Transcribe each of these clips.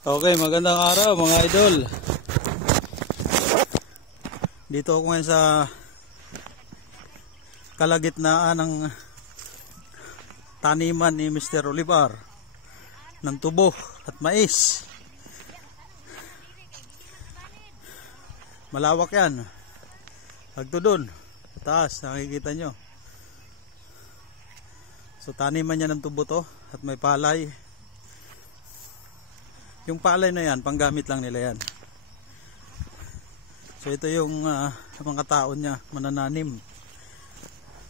Okay, magandang araw mga idol. Dito ako ngayon sa kalagitnaan ng taniman ni Mr. Olivar ng tubo at mais. Malawak yan. Hagto dun, taas, nakikita nyo. So taniman niya ng tubo to at may palay. Yung palay na yan, panggamit lang nila yan. So ito yung mga taon niya, manananim.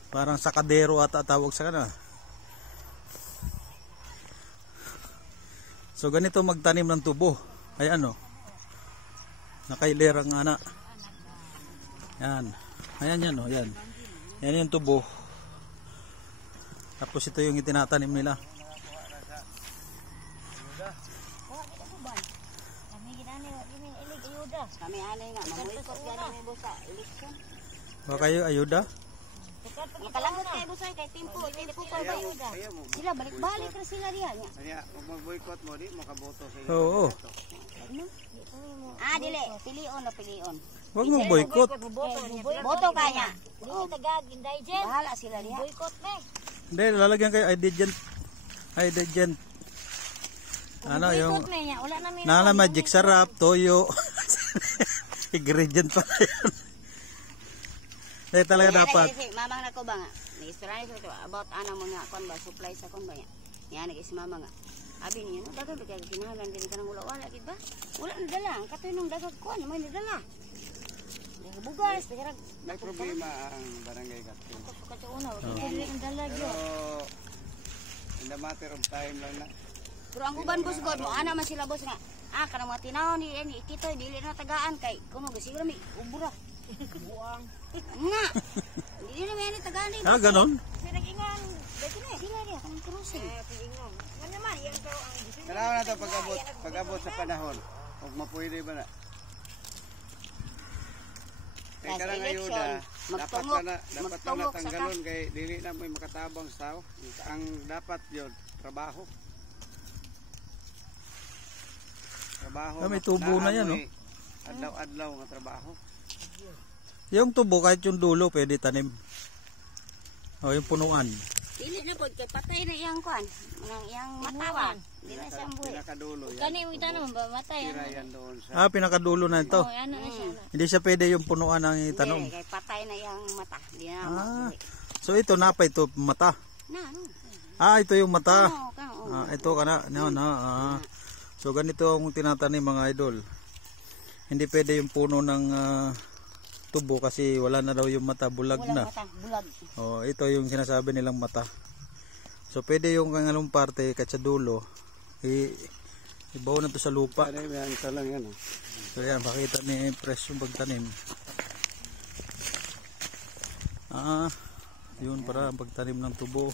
Parang sakadero ata tawag sa kana. So ganito magtanim ng tubo. Ayan o. Nakailerang ana. Yan. Ayan yan o. Yan. Yan yung tubo. Tapos ito yung itinatanim nila. Kami anay nga, mamuikot gano'n may busa, eleksyon. Baka kayo ayuda? Makalangot kayo busa, kay Timpo pa ba ayuda? Sila, balik-balik na sila riyan. Kaya, kung mag-boycott mo, di makaboto sa inyo. Oo. Dili, pilion na pilion. Huwag mo boycott. Boto kanya. Bahala sila riyan. Boycott na. Hindi, lalagyan kayo indigent. Indigent. Ano yung nala magic sarap, toyo. Ingredient pa yan. Dahil talaga dapat. Mamang na ko ba nga? Nag-istorya ko about anang mga kon ba, supply sa kon ba yan. Yan, nag-is mama nga. Abi niya, no, dagat kaya kinahalan din ka ng wala-wala, di ba? Wala na dala. Ang katoy nung dagat ko, ano may nadala. Bugas, dagat. May problema ang barangay Katkin. Katuuna, hindi ang dala yun. So, in the matter of time lang na. Pero ang uban boss god mo, ana man sila boss nga. Kanang mga tinaw ni ikito dili na tagaan kay kuno siguro mi ubura. Buang. Nga. Dili na may tagaan ni. Ganon? Nag-ingon, dito na, dili na kanang crossing. Ingon. Nga naman yan daw ang Kailangan na ito pag-abot sa panahon. Huwag mapwede ba na. Kaya karang ayuda, dapat na natanggalon kay dili na may makatabang sa tao. Ang dapat yun, trabaho. May tubo na yan, no? Adlaw-adlaw nga trabaho. Yung tubo, kahit yung dulo, pwede tanim. O, yung punuan. Dili na po, kay patay na iyang kuan. Iyang matawan. Dili na siyang buhay. Pinakadulo yan. Kani yung itanong ba, matay. Tira yan doon sa... Pinakadulo na ito. Ano na siya. Hindi siya pwede yung punuan ang itanong. Kay patay na iyang mata. Di na mabuhay. So ito, napa ito, mata. Ito yung mata. Ito ka na. So ganito ang tinatanim mga idol. Hindi pwede yung puno ng tubo kasi wala na daw yung mata, bulag na. Ito yung sinasabi nilang mata. So pwede yung kangalong parte kahit sa dulo ibaw na to sa lupa. Ito lang yan. So yan, makita ni Press yung pagtanim. Yun para ang pagtanim ng tubo.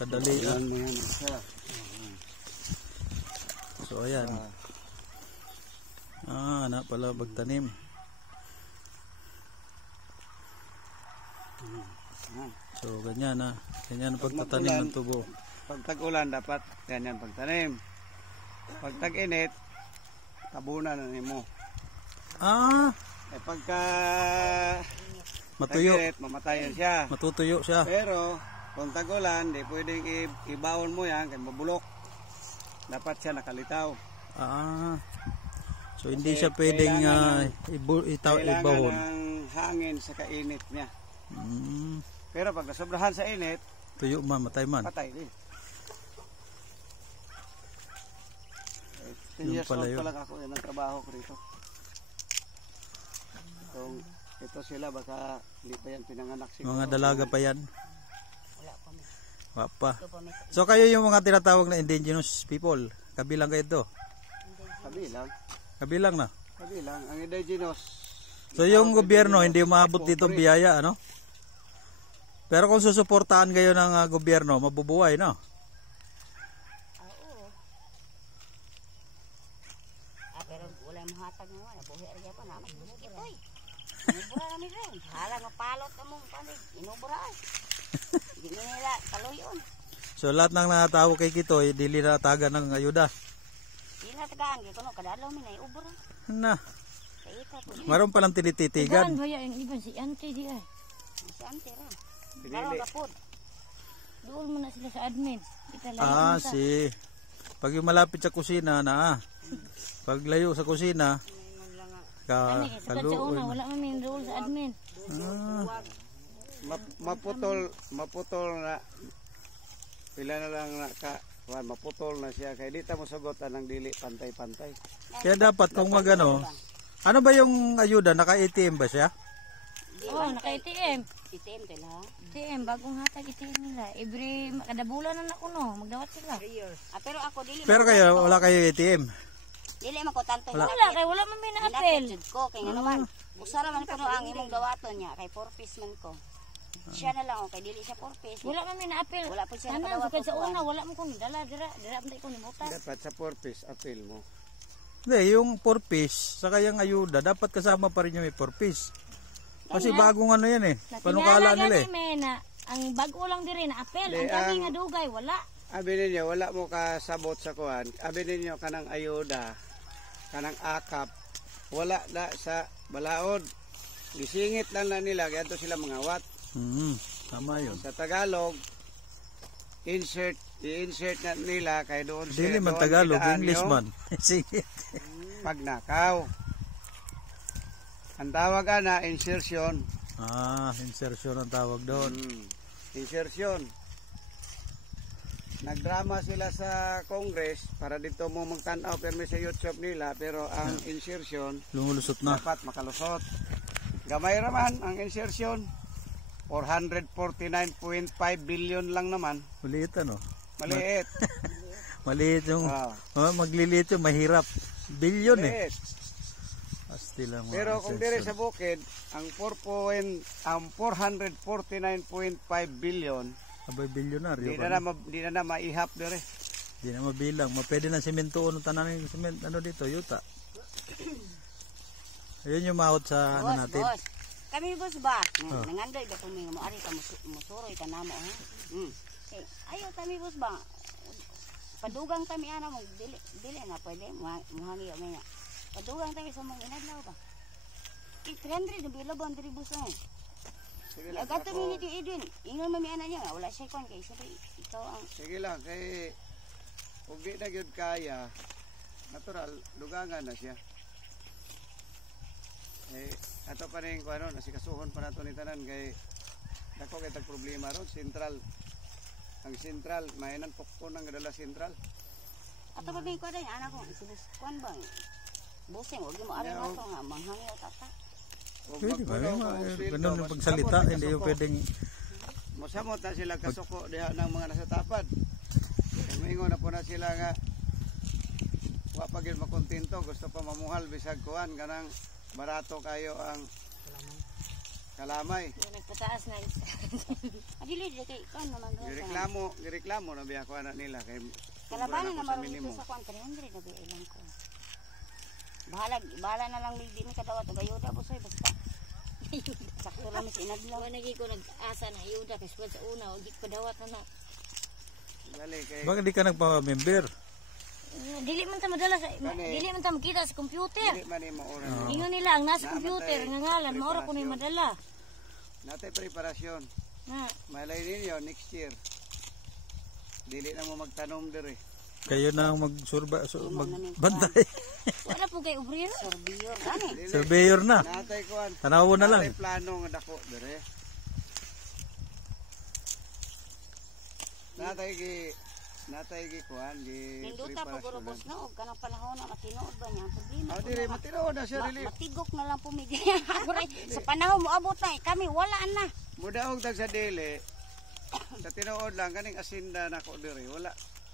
Kadali. So ayan. Na pala pagtanim. So ganyan ganyan ang pagtatanim ng tubo. Pag tag-ulan dapat ganyan pagtanim. Pag tag-init, tabunan na nimo. Pagka matuyo, mamatayan siya. matutuyo siya. Pero kung tag-ulan, di pwedeng ibawon mo yan kay mabulok. Dapat siya nakalitaw. So hindi siya pwedeng ibahon. Kailangan ng hangin sa kainit niya. Pero pag nasobrahan sa init, tuyo man, matay man. patay din. 10 years old pa lang ako, yan ang trabaho ko rito. Kung ito sila, baka hindi pa yan pinanganak siguro. Mga dalaga pa yan. Wala pa. So kayo yung mga tinatawag na indigenous people, kabilang kayo ito? Kabilang. Kabilang na? Kabilang. Ang indigenous. So yung gobyerno hindi maabot dito biyaya, ano? Pero kung susuportahan kayo ng gobyerno, mabubuhay, no? Oo. Pero wala yung mahatag nga, nabuhay rin pa naman. Ito'y. Inubura namin rin. Hala, mapalot ka mong panig. Inubura ay. Hindi nila talo yun. So lahat ng natawag kay Kitoy, dili na taga ng ayuda. Di na tagaan kay kuno kada adlaw mi nay ubra. Na. Kaita po. Maroon palang tinititigan. Gaan ba yan iban si Auntie di ay. Si ante ra. Pinili. Karon rapod. Doon mo na sila sa admin. Italayan Ah, mo ta. si. Pag yung malapit sa kusina na Pag layo sa kusina, Kani kay sugad sa una kaluoy. wala man may role sa admin. Maputol na pila na lang na maputol na siya kay di ta mo sugotan ng dili pantay-pantay. Kaya dapat kung magano, ano ba yung ayuda? Naka-ATM ba siya? Oo, naka-ATM. Item tel ha. ATM, bagong hatag ATM nila. Every kada bulan na kuno, magdawat sila. Pero ako dili. Pero kayo, wala kayo ATM. Dili man ko tanto Wala kay wala man may na-apel. Napil ko kay ngano man. Usara man kuno ang imong dawaton niya kay 4 piece man ko. Siya na lang o kay dili siya 4 piece. Wala man may na-apel. Wala pa siya Tanan, nakadawat sugad sa og una wala man ko ni dala dira man ko ni butas. Dapat sa purpose appeal mo. Hindi, yung 4 piece, saka yung ayuda, dapat kasama pa rin yung may 4 piece. Kasi bagong ano yan eh. Panukala nila eh. Na, ang bago lang diri na apel, Di, ang kami nga dugay wala. Abi ninyo wala mo kasabot sa kuan. Abi ninyo kanang ayuda, kanang akap, wala na sa balaod. Gisingit lang na nila kaya sila mangawat. Tama yun. Sa Tagalog, i-insert na nila kay doon Dili man doon Tagalog, idaan English yung man. Sige. pagnakaw. Ang tawag na insertion. Insertion ang tawag doon. Insertion. Nagdrama sila sa Congress para dito mo magtanaw permi sa YouTube nila pero ang insertion Lumulusot na. dapat makalusot. Gamay raman ang insertion. 449.5 billion lang naman. Maliit ano? Maliit. Maliit yung, Ah. magliliit yung mahirap. Bilyon eh. Maliit. Asti lang mga Pero kung dire insertion. sa bukid, ang 449.5 billion, Abay, bilyonaryo di ka na, na. di na maihap dire. Di na mabilang. Pwede na semento ano tanan ng sement ano dito, yuta. Ayun yung mahot sa ano natin. Boss. Kami boss ba? Nangandoy ba kung may ari ka musuroy ka namo ha? Eh, ayo kami boss ba? Padugang kami ana mo dili na pwede muhangi o nga. Padugang kami sa mong inadlaw ba? 300 na bilabon diri boss eh. Sige lang. Agato minute yung Edwin. Ingon mo mi ana niya nga wala siya kon kay sabi ikaw ang Sige lang kay ug di na gyud kaya natural dugangan na siya. Ato pa rin kung ano, nasikasuhon pa nato ni tanan kay dako kay tag problema ron sentral. Ang sentral, mainan pokpon ang dala sentral. ato pa may ko dai ana ko sibus kon bang. Busing wag mo ari mo to nga manghangi o tata. Pwede ba? Ganun yung pagsalita. Hindi yung pwedeng Mosamot na sila kasuko diha ng mga nasa tapad. Mingon na po na sila nga wa pa gyud makontento, gusto pa mamuhal bisag kuan kanang barato kayo ang kalamay. Yung nagpataas na isa. Adili di kay kon naman ro. Gireklamo na biya ko anak nila kay Kalabanan na sa maroon minimum. dito sa kwan 300 na ba ilang ko. Bahala na lang di mi kadawat og ayuda bosoy basta. Sakto lang mi inadlaw. Wala nagi ko nag-asa na ayuda kasi sa una og padawat na. Dali kay bakit di ka nagpa-member? Dili man ta madala sa dili man ta makita sa computer. dili man imo oras. Ingon nila ang nasa computer nga ngalan maura ko ni madala. Natay preparasyon. Na, Malay ninyo next year. Dili na mo magtanom dire. Kayo na ang magbantay. wala po kay obrero. Sorbiyor gani. Surveyor na. Natay kuan. Tanawo na lang. Natay plano nga dako dire. Natay gi kuan gi Ninduta po guro boss no og kanang panahon na matinuod ba niya ang problema. Ah, dire matinood na siya dili. Matigok na lang pumigi. Sa panahon mo abot na kami wala na. Mudaog dag sa dili. Sa tinuod lang kaning asinda nako dire.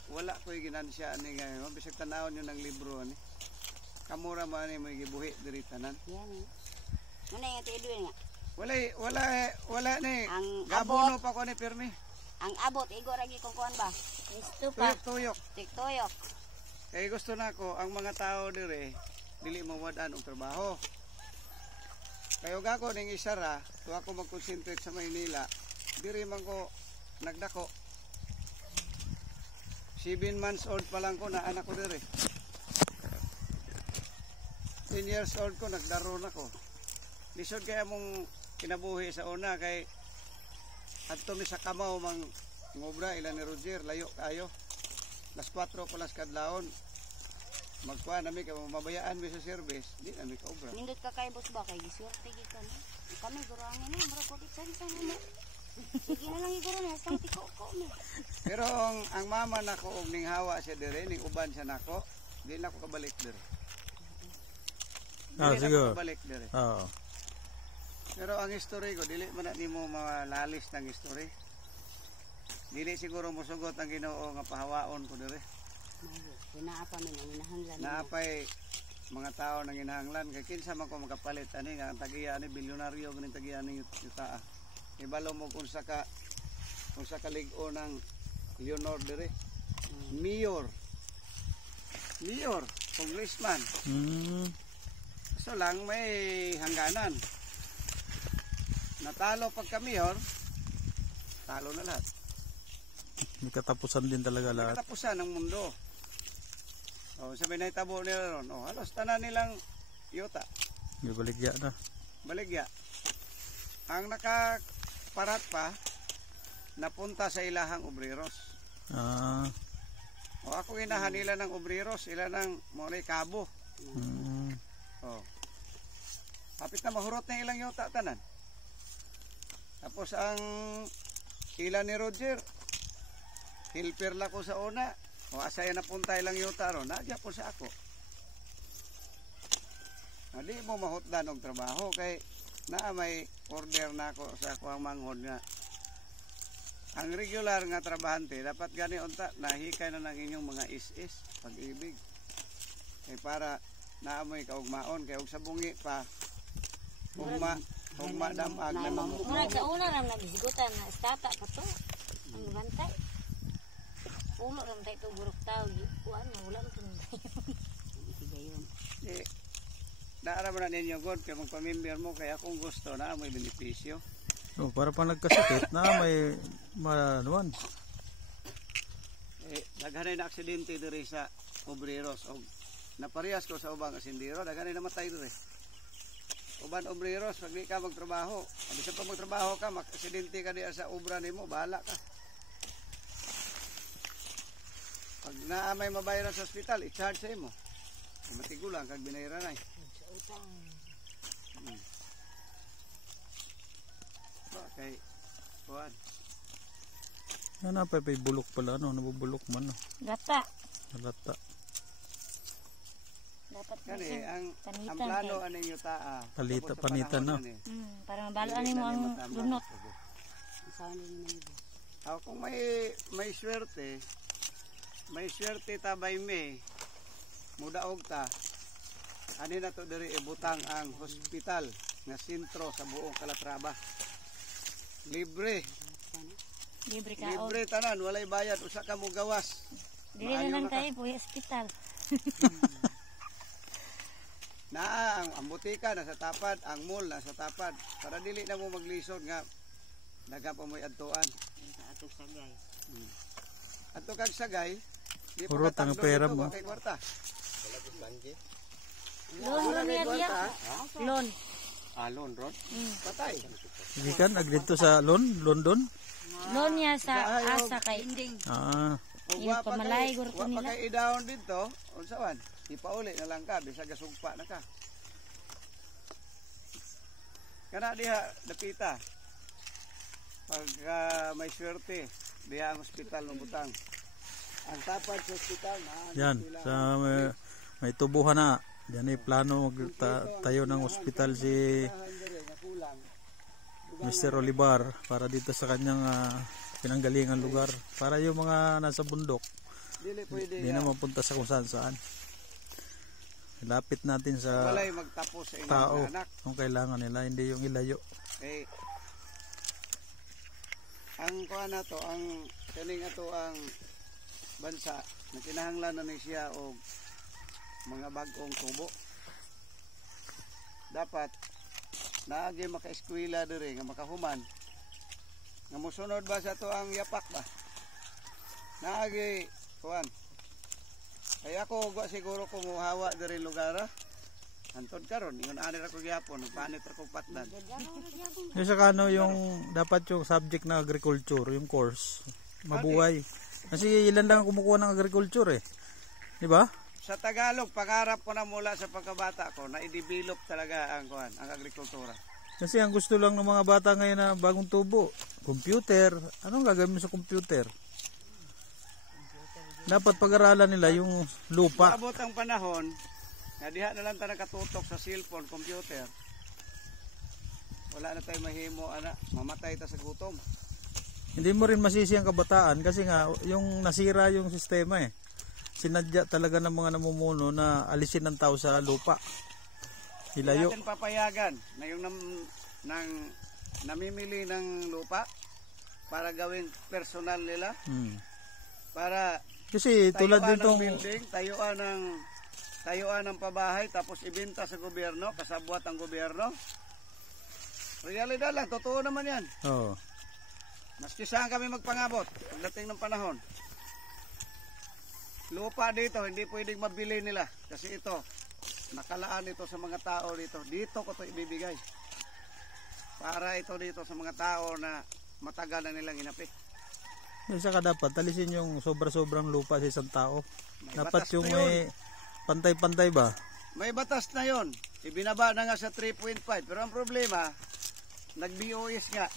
Wala ko'y ginansya ani nga bisag tanawon yun ng libro ani. Kamura man ni mo gibuhi diri tanan. Yan eh. Ano yung tiidwin nga? Wala ni. Ang Gabono pa ko ni pirmi. Ang abot igo ra gi kung kuan ba? Gusto pa. Tuyok. Tiktoyok. Kay gusto nako ang mga tao dire dili mo wadan og trabaho. Kayo gako ning isara, tuwa ko mag-concentrate sa Maynila. Diri man ko nagdako. 7 months old pa lang ko na anak ko dire. 10 years old ko, nagdaron ako. Lisod kaya mong kinabuhi sa una kay adto mi sa Kamaw mang ngobra ilan ni Roger, layo kayo. Las 4 pa las kadlaon. Magkuha nami kay mabayaan mi sa service, di nami ka obra. Nindot ka kay boss ba kay giswerte gid ka na. Kami gurangin na mura ko di kan na. Sige na lang iguro na sa tiko ko mo. Pero ang mama nako og ning hawa siya dire, ning uban siya nako, di na ko kabalik dire. Ah, Dili na sige. ko kabalik dire. Oo. Pero ang history ko, dili man na nimo malalis ng history. Dili siguro mosugot ang Ginoo nga pahawaon ko dire. Pinaapa man ang inahanglan. Naapay mga tao nang inahanglan kay kinsa man ko makapalit ani nga ang tagiya ani bilyonaryo ganing tagiya ni yuta. Ibalo mo kung sa lig-o ng Leonor dire. Mayor, congressman. So lang may hangganan. Natalo pagka mayor, talo na lahat. May katapusan din talaga lahat. Katapusan ng mundo. Oh, sabi na itabo nila ron. Oh, halos tanan nilang yuta. May baligya na. Baligya. Ang nakaparat pa, napunta sa ilahang obreros. Ah. O ako inahan nila ng obreros, sila ng mga kabo. O. Kapit na mahurot na ilang yuta tanan. Tapos ang ila ni Roger, helper la ko sa una. O asaya napunta ilang yuta ron, nagya po sa ako. Di mo mahutdan og trabaho kay naa may order na ako sa akong manghod nga ang regular nga trabahante dapat gani unta nahikay na ng inyong mga is pag-ibig kay para naamoy kaugmaon kay og sa bungi pa ugma damag na mamukmo. Murag sa una ram nagisigutan na estata pa to. Ang bantay. Ulo ram tay to burok tao kuan wala man tunay. Naaraman na ninyo God kay magpamimber mo kaya kung gusto na may benepisyo. Oh, para pa nagkasakit na may manuan. Daghanay na aksidente diri sa obreros og naparehas ko sa ubang asindero daghanay namatay diri. Uban obreros pag di ka magtrabaho, bisan pa magtrabaho ka mak-aksidente ka diya sa obra nimo, bahala ka. Pag naa may mabayaran sa ospital, i-charge sa imo. Matigulang kag binayaran ay. Okay. Kuan. Ano pa bulok pala ano, nabubulok man no. Gata. Halata. Dapat Kani ang panitan plano kay. aning yuta. Panitan no. Para mabalaan nimo ang lunot. Kung may swerte tabay me mudaog ta ani na to diri ibutang ang hospital nga sentro sa buong Calatrava. Libre Libre ka. libre tanan walay bayad usa ka mo gawas. Dili na lang tayo po hospital. Naa ang butika nasa tapad, ang mall nasa tapad para dili na mo maglisod nga daga pa mo'y adtuan. Atong sagay. Adto kag sagay, di Purot ang pera mo. Kay kwarta. Loan niya diya. Loan. Loan ron. Patay. Gikan agdito sa London. Loan niya sa asa kay. Ah. Ug Yung pamalay guro ko nila. Wa pa kay i-down dito, unsawan? Ipauli na lang ka bisag gasugpa na ka. Kana diha dapita. Pag may swerte, diha ang ospital ng butang. Ang tapad sa ospital na Yan, sa may tubuhan na. Yan ay plano magtayo ng ospital si Mr. Olivar para dito sa kanyang pinanggalingan lugar. Para yung mga nasa bundok, dili pwede hindi na mapunta sa kung saan. Lapit natin sa walay magtapos sa inyong tao anak. kung kailangan nila, hindi yung ilayo. Eh, ang kuha na to, ang kaning ato ang bansa, na kinahanglan na ni siya o mga bagong tubo. Dapat naagi maka-eskwela diri nga makahuman. Nga mosunod ba sa to ang yapak ba? Naagi kuan. Kaya ako wa siguro kumuhawa diri lugar. Antod karon ingon ani ra ko gyapon nagpanit ra ko patdan. Yung sa kano yung dapat yung subject na agriculture, yung course, mabuhay. Kasi ilan lang ang kumukuha ng agriculture eh. Di ba? Sa Tagalog, pangarap ko na mula sa pagkabata ko na i-develop talaga ang kuan, ang agrikultura. Kasi ang gusto lang ng mga bata ngayon na bagong tubo, computer. Anong gagawin mo sa computer? Dapat pag-aralan nila yung lupa. Maabot ang panahon na diha na lang tayo nakatutok sa cellphone, computer. Wala na tayo mahimo, ana, mamatay ta sa gutom. Hindi mo rin masisi ang kabataan kasi nga yung nasira yung sistema eh. Sinadya talaga ng mga namumuno na alisin ng tao sa lupa. Hilayo. Hindi natin papayagan na yung namimili ng lupa para gawing personal nila. Para Kasi tulad tayuan nitong ng building, tayuan ng pabahay tapos ibenta sa gobyerno, kasabwat ang gobyerno. Realidad lang, totoo naman yan. oh. Maski saan kami magpangabot pagdating ng panahon. Lupa dito, hindi pwedeng mabili nila. Kasi ito, nakalaan ito sa mga tao dito. Dito ko ito ibibigay. Para ito dito sa mga tao na matagal na nilang inapi. Isa ka dapat, alisin yung sobra-sobrang lupa sa isang tao. May Dapat batas yung na may pantay-pantay ba? May batas na yon. Ibinaba na nga sa 3.5. Pero ang problema, nag-BOS nga.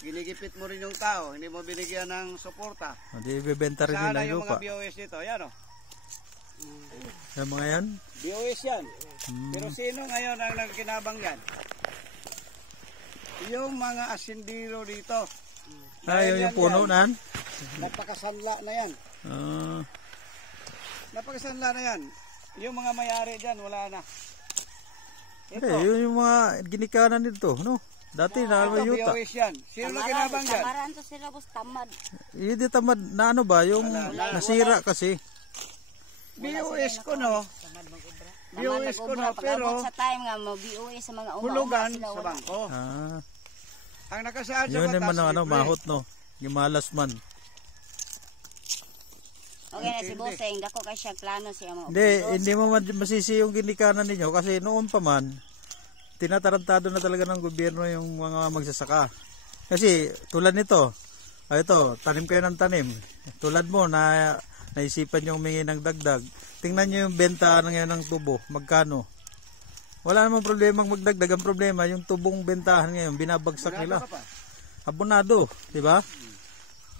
Ginigipit mo rin yung tao. Hindi mo binigyan ng suporta. Hindi ibebenta rin Sana nila yung yung lupa. mga BOS dito. Ayan o. Yung mga yan? BOS yan. Pero sino ngayon ang nagkinabang yan? Yung mga asindiro dito. Yung puno nan? Napakasanla na yan. Napakasanla na yan. Yung mga may-ari dyan, wala na. Ito. Yung mga ginikanan nito, no? Dati na Ito, may yuta. BOS yan. Sino na kinabang dyan? Tamaran to sila boss, tamad. Hindi tamad na ano ba? Yung nasira kasi. BOS ko no. BOS ko no, pero sa time nga mo BOS sa mga hulugan sa bangko. Ang nakasaad sa Yun batas, naman ang libre. mahot no. Yung malas man. Okay na si Bosseng, dako kay siya plano siya mo. Hindi mo masisi yung ginikanan ninyo kasi noon pa man tinatarantado na talaga ng gobyerno yung mga magsasaka. Kasi tulad nito, ito, tanim kayo ng tanim. Tulad mo na naisipan yung humingi ng dagdag. Tingnan nyo yung benta ngayon ng tubo, magkano. Wala namang problema magdagdag. Ang problema, yung tubong bentahan ngayon, binabagsak nila. Abonado, di ba?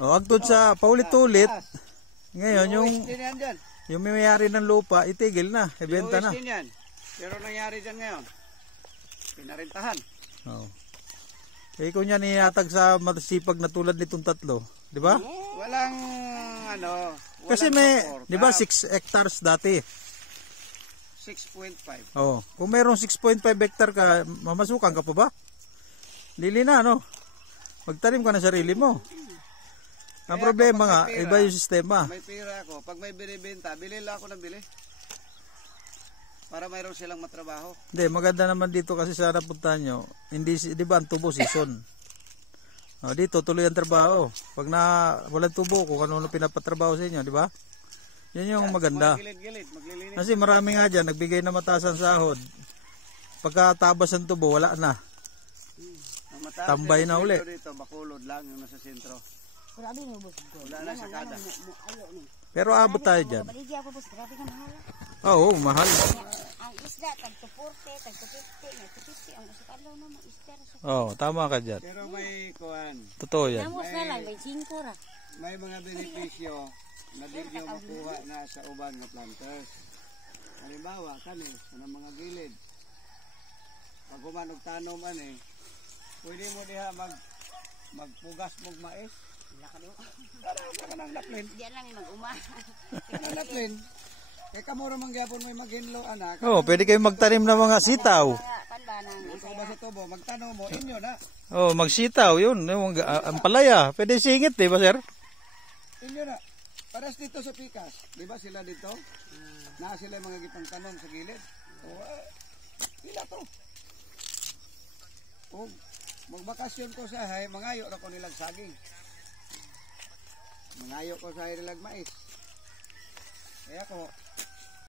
O, agtod sa paulit-ulit, ngayon yung may-ari ng lupa, itigil na, ibenta na. Pero nangyari dyan ngayon, pinarintahan. Oh. Kung yan inatag sa masipag na tulad nitong tatlo, di ba? Walang Kasi may, di ba 6 hectares dati? 6.5. Oh, kung mayroong 6.5 hectare ka, mamasukan ka pa ba? Dili na, no? Magtanim ka na sarili mo. Ang problema nga, iba yung sistema. May pira ako. Pag may binibenta, bili lang ako ng bili. Para mayroon silang matrabaho. Hindi, maganda naman dito kasi sa napuntahan nyo. Hindi, di ba, ang tubo season. Dito, tuloy ang trabaho. Pag walang tubo, kung ano pinapatrabaho sa inyo, di ba? Yan yung maganda. Maglilinis. Kasi marami nga dyan, nagbigay na mataas ang sahod. Pagkatabas ng tubo, wala na. Tambay na uli. Dito, bakulod lang yung nasa sentro. Grabe ni boss. Wala na sakada. Pero abot tayo dyan. Baligya po boss, grabe ka mahal. Oo, mahal. Ang isda tag 240, tag 250, ang gusto kalaw na mo isda. Oo, tama ka dyan. Pero may kuan. Totoo yan. Namos na lang, may 5 ra. May mga benepisyo na di nyo makuha na sa uban ng planters. Halimbawa, kami, sa mga gilid. Pag kumanog tanom, pwede mo diha magpugas mong mais. Wala ka ng laplin. Diyan lang mag-uma. Ang laplin. Kaya kamura manggapon may maghinlo, anak. Oo, pwede kayo magtanim ng mga sitaw. Ikaw ba sa tubo, magtanong mo, inyo na. Oo, magsitaw, yun. Yung ampalaya. Pwede singit, di ba, sir? Inyo na. Paras dito sa Pikas. Di ba sila dito? Na sila yung mga gitang tanong sa gilid. Pila to. Magbakasyon ko sa hay, mangayo na ko nilang saging. Mangayo ko sa hay nilang mais. Kaya ko,